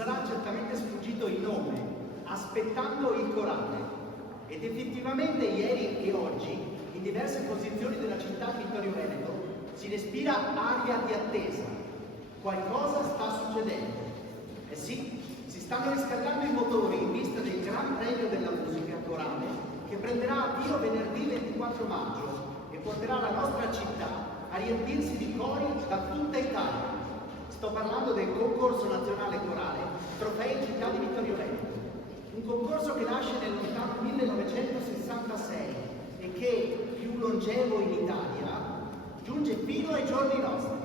sarà certamente sfuggito il nome, aspettando il corale. Ed effettivamente ieri e oggi, in diverse posizioni della città Vittorio Veneto, si respira aria di attesa. Qualcosa sta succedendo. Eh sì, si stanno riscaldando i motori in vista del Gran Premio della musica corale che prenderà avvio venerdì 24 maggio e porterà la nostra città a riempirsi di cori da tutta Italia. Sto parlando del concorso nazionale corale Trofei Città di Vittorio Veneto. Un concorso che nasce nel lontano 1966 e che, più longevo in Italia, giunge fino ai giorni nostri.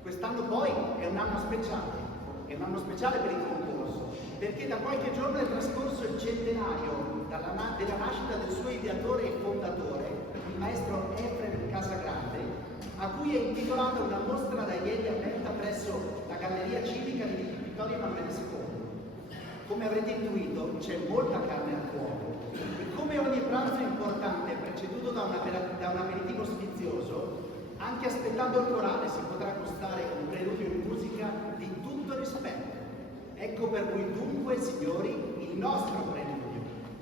Quest'anno poi è un anno speciale per il concorso, perché da qualche giorno è trascorso il centenario della nascita del suo ideatore e fondatore, il maestro Efrem Casagrande, a cui è intitolata una mostra da ieri aperta presso la Galleria Civica di Vittorio Emanuele II. Come avrete intuito, c'è molta carne al fuoco e come ogni pranzo importante preceduto da un aperitivo sfizioso, anche aspettando il corale si potrà gustare un preludio in musica di tutto rispetto. Ecco per cui dunque, signori, il nostro preludio.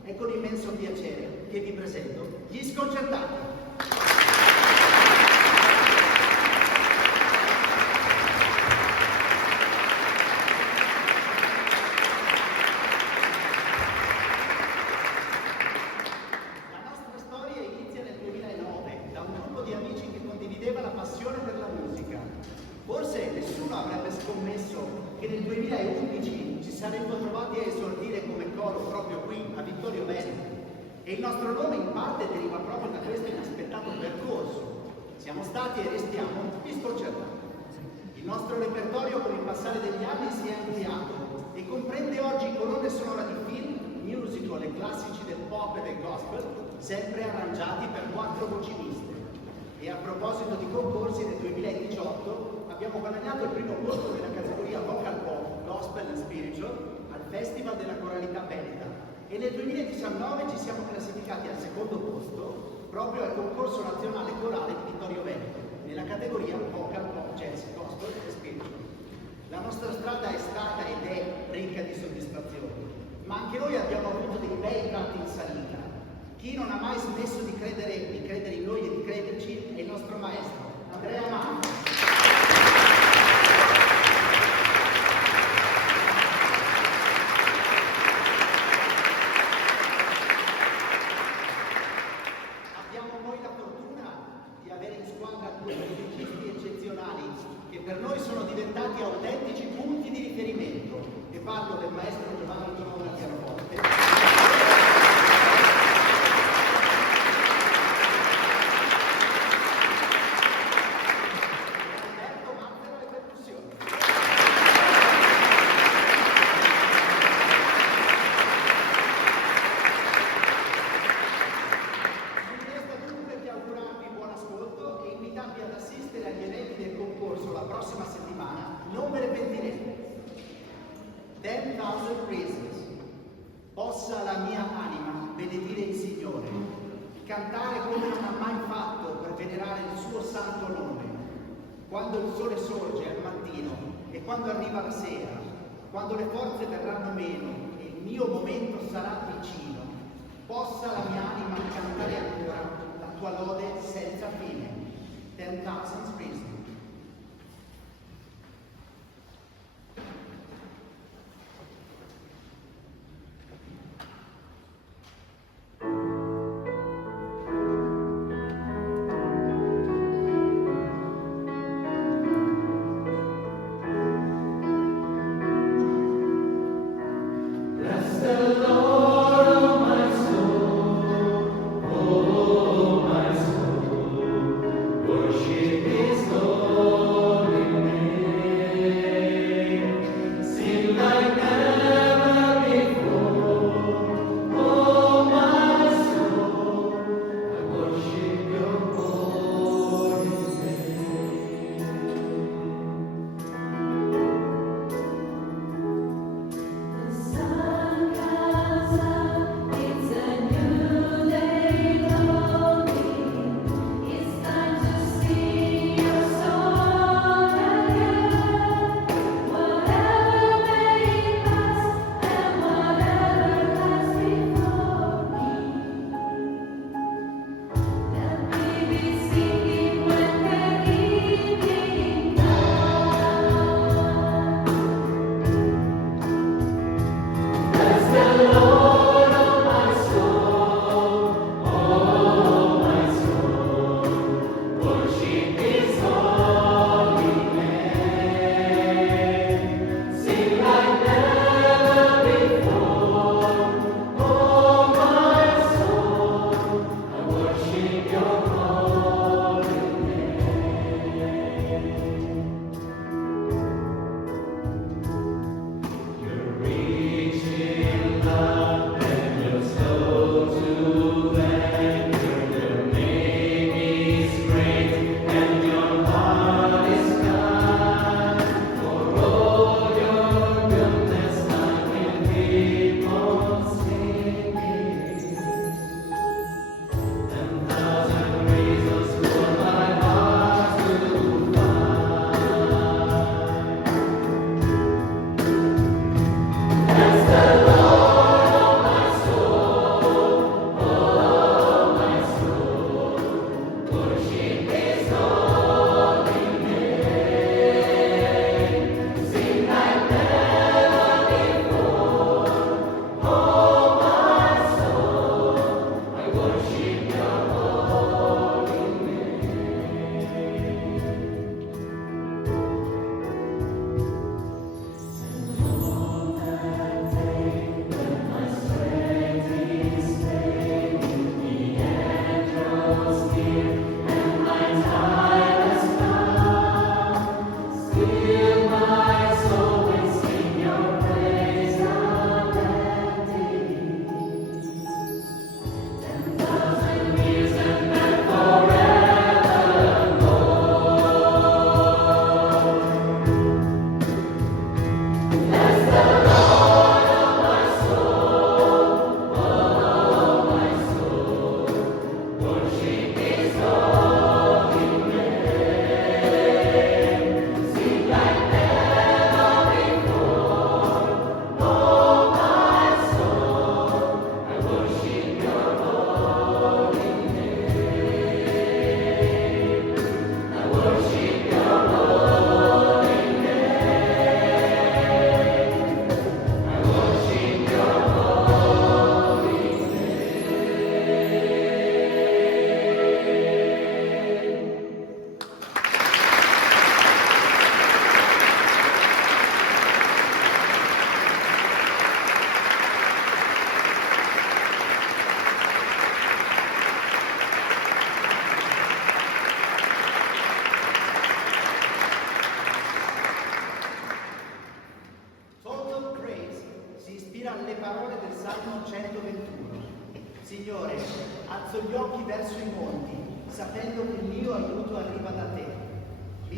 È con immenso piacere che vi presento Gli Sconcertati. Forse nessuno avrebbe scommesso che nel 2011 ci saremmo trovati a esordire come coro proprio qui a Vittorio Veneto e il nostro nome in parte deriva proprio da questo inaspettato percorso. Siamo stati e restiamo Gli Sconcertati. Il nostro repertorio con il passare degli anni si è ampliato e comprende oggi colonne sonore di film, musical e classici del pop e del gospel, sempre arrangiati per 4 voci miste. E a proposito di concorsi, nel 2018 abbiamo guadagnato il primo posto nella categoria Vocal Pop, Gospel and Spiritual al Festival della Coralità Veneta e nel 2019 ci siamo classificati al secondo posto proprio al concorso nazionale corale di Vittorio Veneto nella categoria Vocal Pop, Jazz, Gospel and Spiritual. La nostra strada è stata ed è ricca di soddisfazioni, ma anche noi abbiamo avuto dei bei tratti in salita. Chi non ha mai smesso di credere in noi e di crederci è il nostro maestro, Andrea Manfred. Abbiamo poi la fortuna di avere in squadra 2 musicisti eccezionali che per noi sono diventati autentici punti di riferimento. E parlo del maestro Giovanni Torona al pianoforte. Possa la mia anima benedire il Signore, cantare come non ha mai fatto per venerare il suo santo nome, quando il sole sorge al mattino e quando arriva la sera, quando le forze verranno meno e il mio momento sarà vicino, possa la mia anima cantare ancora la tua lode senza fine. 10,000 Reasons. Worship His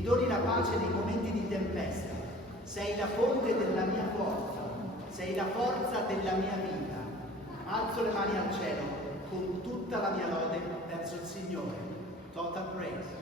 mi doni la pace nei momenti di tempesta. Sei la fonte della mia forza, sei la forza della mia vita. Alzo le mani al cielo con tutta la mia lode verso il Signore. Total praise.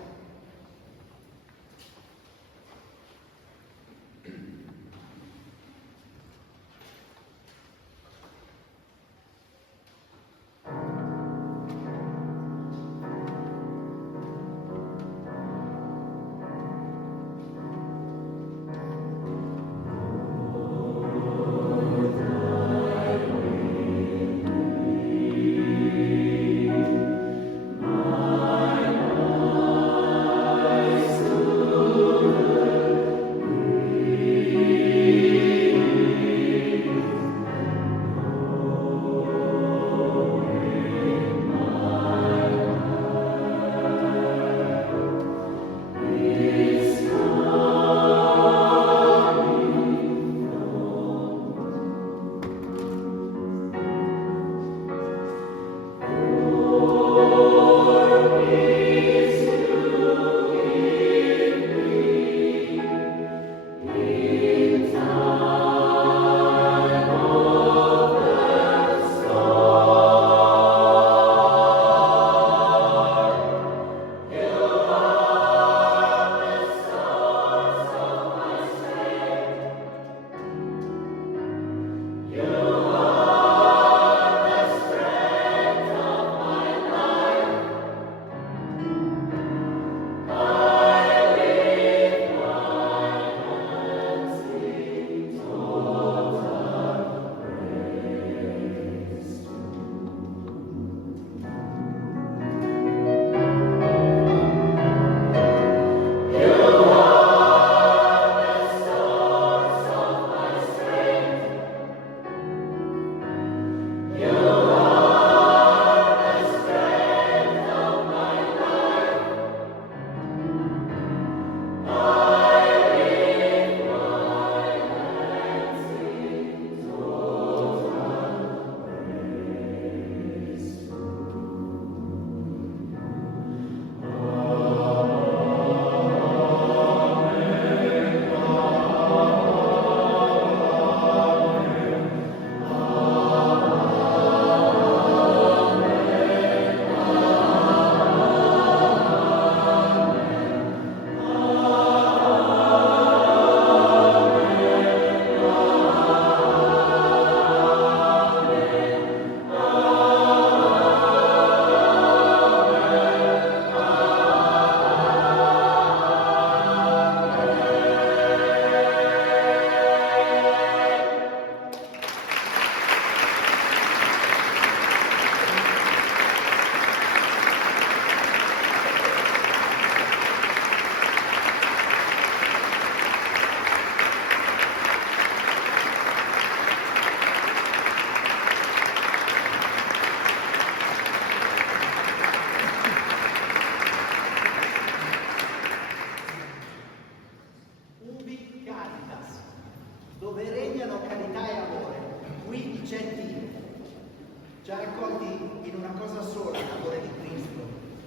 già raccolti in una cosa sola, l'amore di Cristo.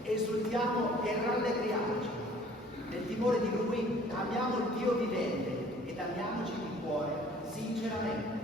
Esultiamo e rallegriamoci. Nel timore di Lui amiamo il Dio vivente ed amiamoci di cuore sinceramente.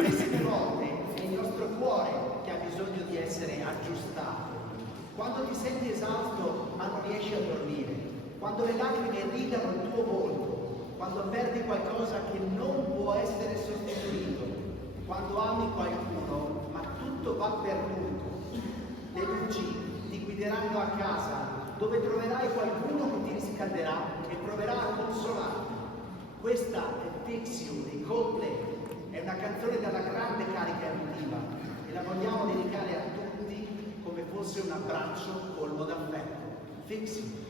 Spessime volte è il nostro cuore che ha bisogno di essere aggiustato. Quando ti senti esausto ma non riesci a dormire, quando le lacrime irrigano il tuo volto, quando perdi qualcosa che non può essere sostituito, quando ami qualcuno ma tutto va perduto, le luci ti guideranno a casa dove troverai qualcuno che ti riscalderà e proverà a consolarti. Questa è Fix You dei Coldplay, è una canzone dalla grande carica emotiva e la vogliamo dedicare a tutti come fosse un abbraccio colmo d'affetto. Fix You.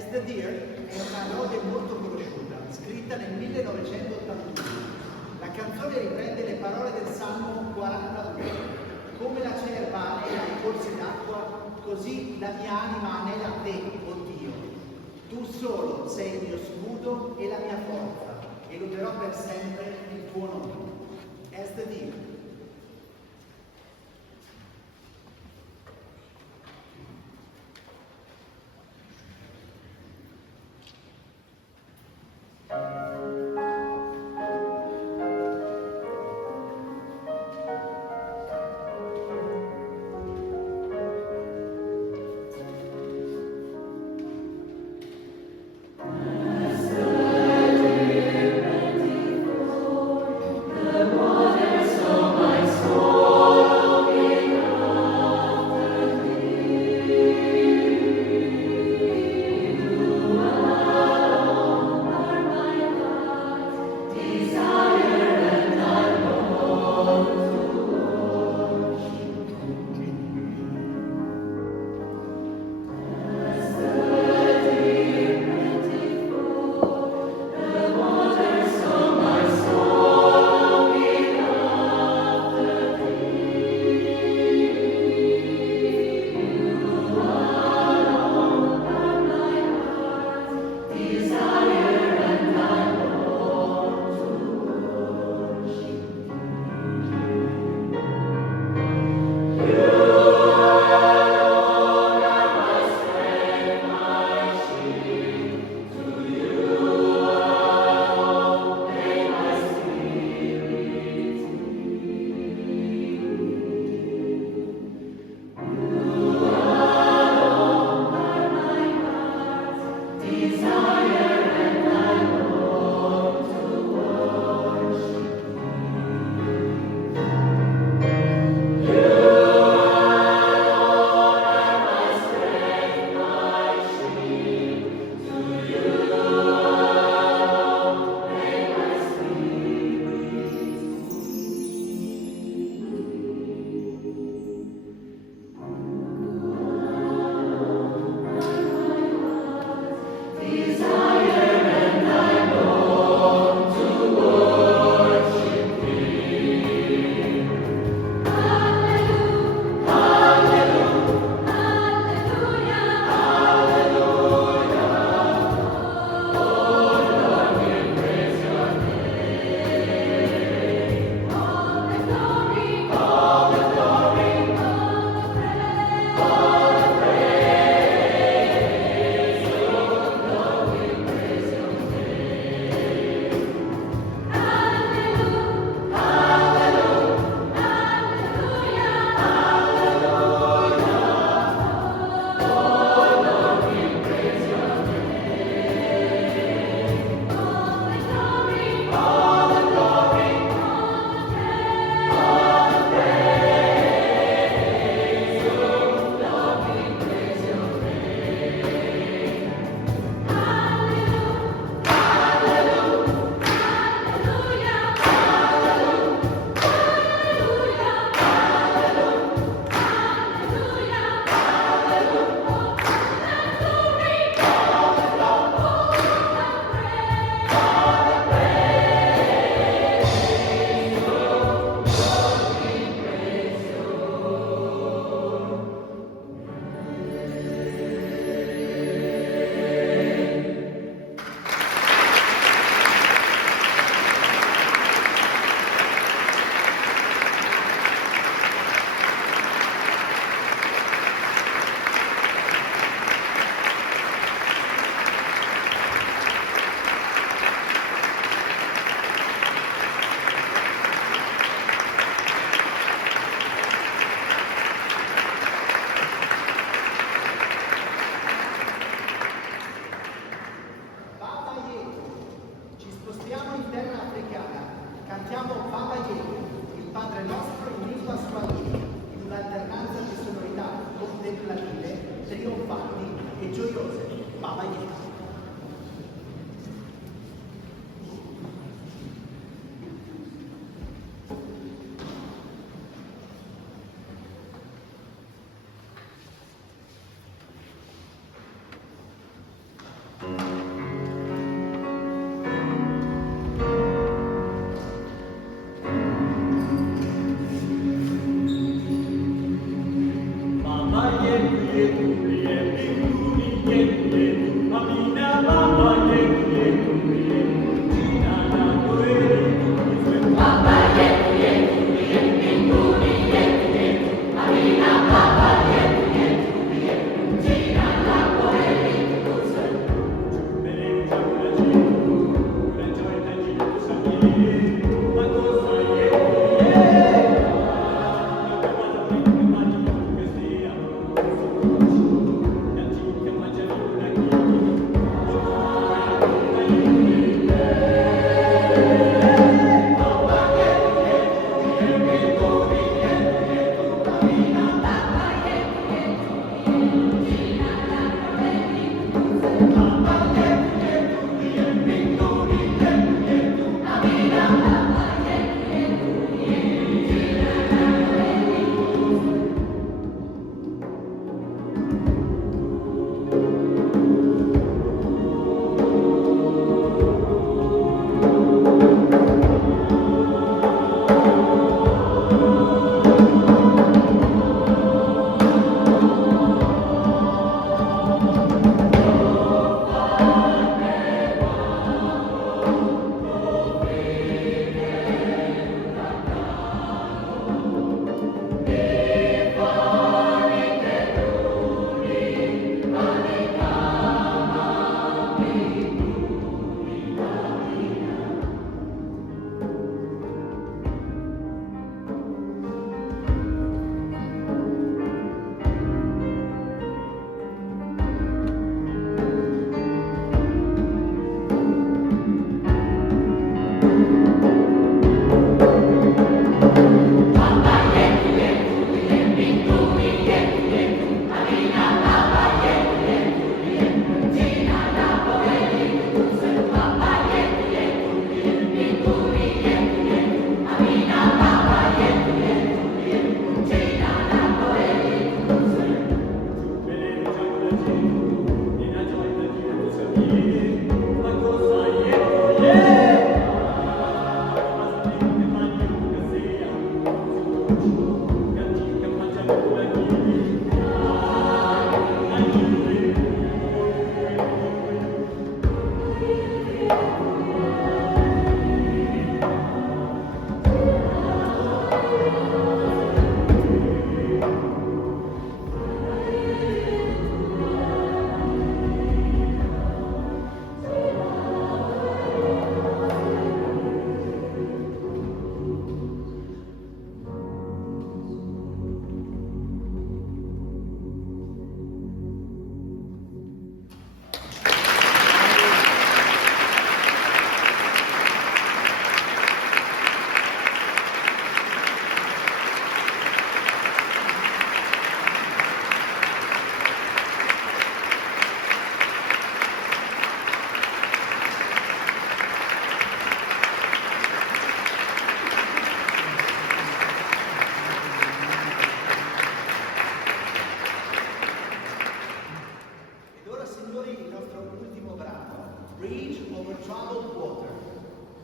As the Deer è una lode molto conosciuta, scritta nel 1981. La canzone riprende le parole del Salmo 42. Come la cerva anela ai corsi d'acqua, così la mia anima anela te, o Dio. Tu solo sei il mio scudo e la mia forza, e loderò per sempre il tuo nome. As the Deer.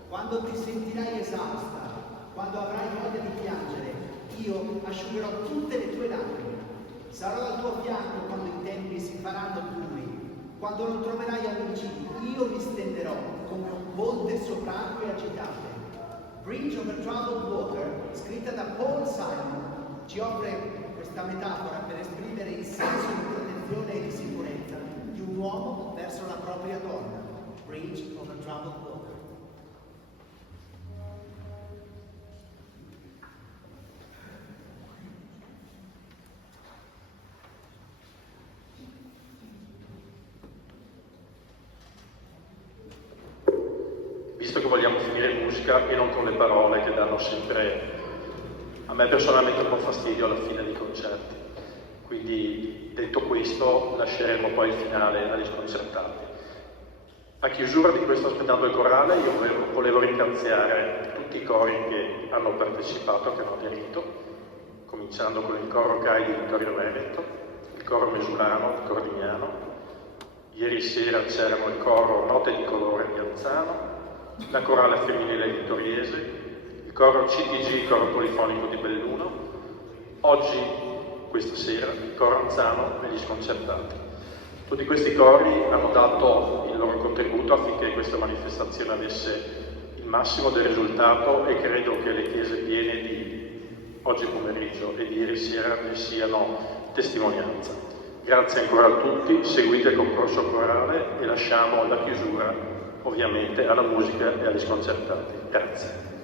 Quando ti sentirai esausta, quando avrai voglia di piangere, io asciugherò tutte le tue lacrime. Sarò al tuo fianco quando i tempi si faranno bui. Quando non troverai amici, io mi stenderò come un ponte sopracque agitate. Bridge over Troubled Water, scritta da Paul Simon, ci offre questa metafora per esprimere il senso di protezione e di sicurezza di un uomo verso la propria donna. Bridge over Troubled Water. Visto che vogliamo finire in musica e non con le parole che danno sempre, a me personalmente, un po' fastidio alla fine dei concerti. Quindi, detto questo, lasceremo poi il finale agli sconcertati. A chiusura di questo spettacolo corale io volevo ringraziare tutti i cori che hanno partecipato, che hanno aderito, cominciando con il coro CAI di Vittorio Veneto, il coro Mesulano di Cordignano. Ieri sera c'erano il coro Note di Colore di Alzano, la corale femminile vittoriese, il coro CTG, il coro polifonico di Belluno, oggi, questa sera, il coro Anzano e gli sconcertati. Tutti questi cori hanno dato il loro contributo affinché questa manifestazione avesse il massimo del risultato e credo che le chiese piene di oggi pomeriggio e di ieri sera ne siano testimonianza. Grazie ancora a tutti, seguite il concorso corale e lasciamo la chiusura ovviamente alla musica e agli sconcertati. Grazie.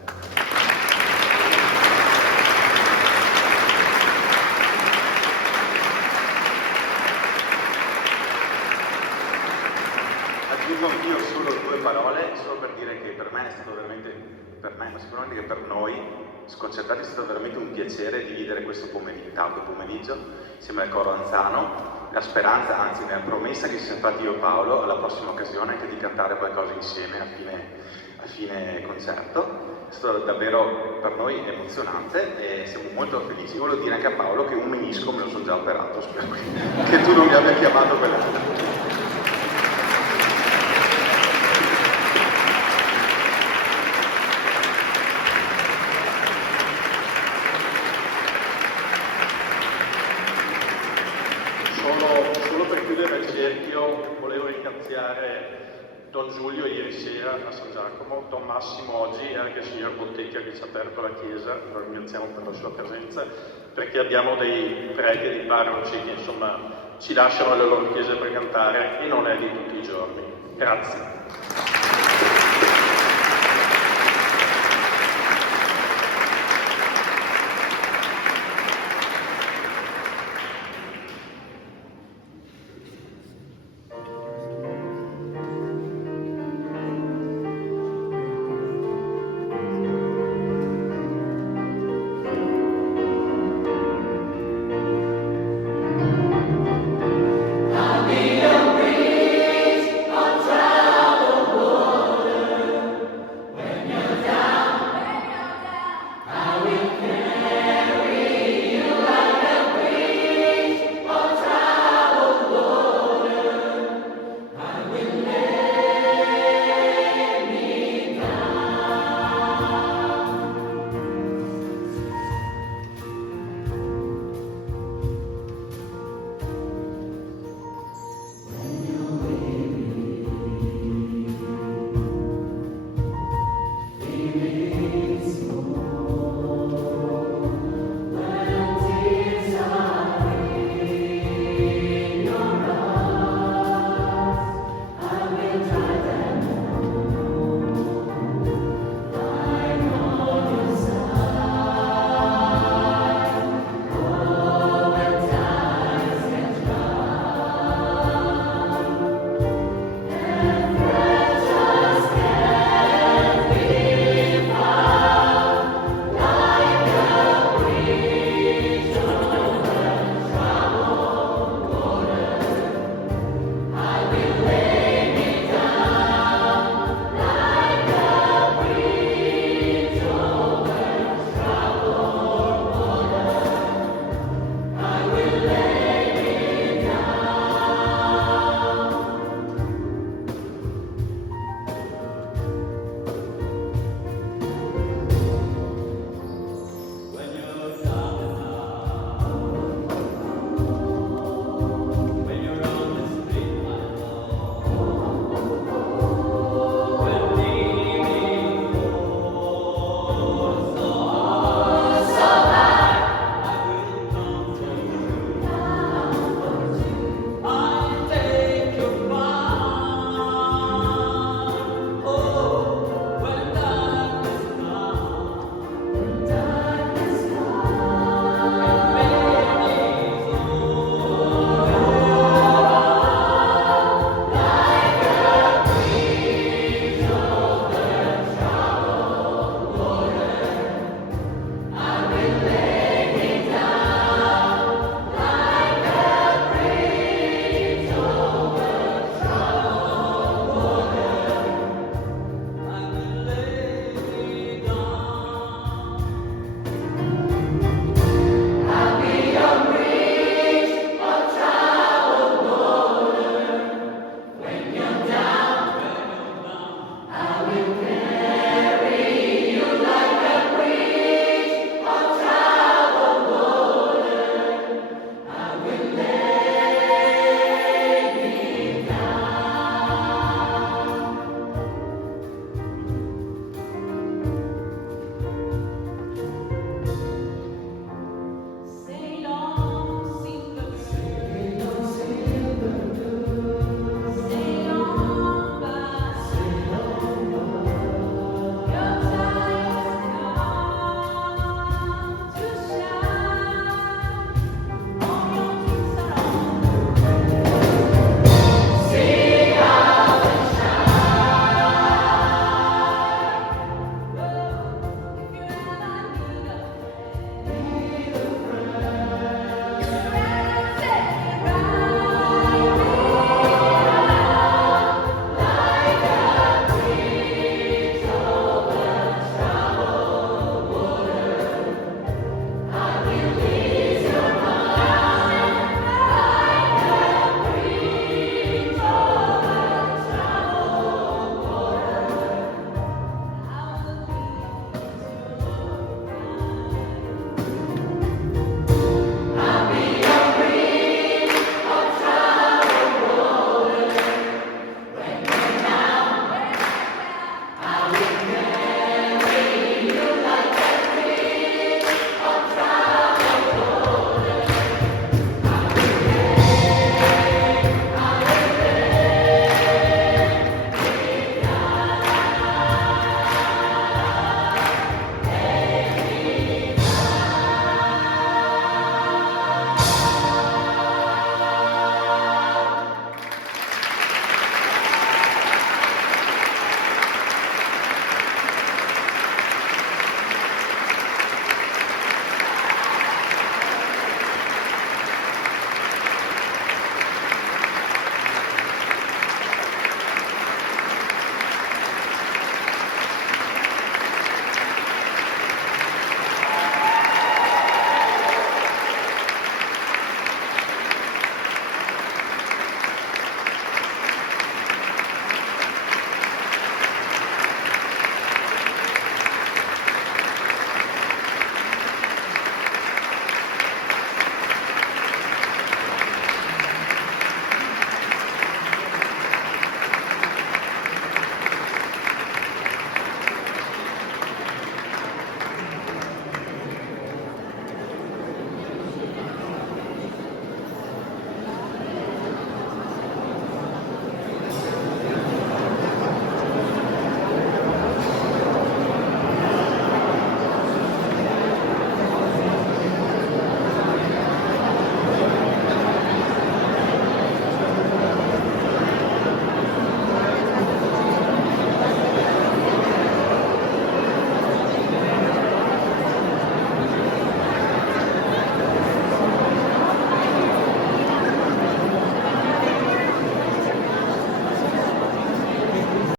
Aggiungo anch'io solo due parole, solo per dire che per me è stato veramente, ma sicuramente che per noi, sconcertati, è stato veramente un piacere dividere questo tardo pomeriggio insieme al coro Anzano. La speranza, anzi la promessa che ci siamo fatti io e Paolo alla prossima occasione anche di cantare qualcosa insieme a fine concerto. È stato davvero per noi emozionante e siamo molto felici. Volevo dire anche a Paolo che un menisco me lo sono già operato, spero che tu non mi abbia chiamato quell'altro. Solo per chiudere il cerchio, volevo ringraziare Don Giulio ieri sera a San Giacomo, Don Massimo oggi e anche il signor Bottecchia che ci ha aperto la chiesa, lo ringraziamo per la sua presenza, perché abbiamo dei preti e dei parroci che insomma ci lasciano le loro chiese per cantare e non è di tutti i giorni. Grazie.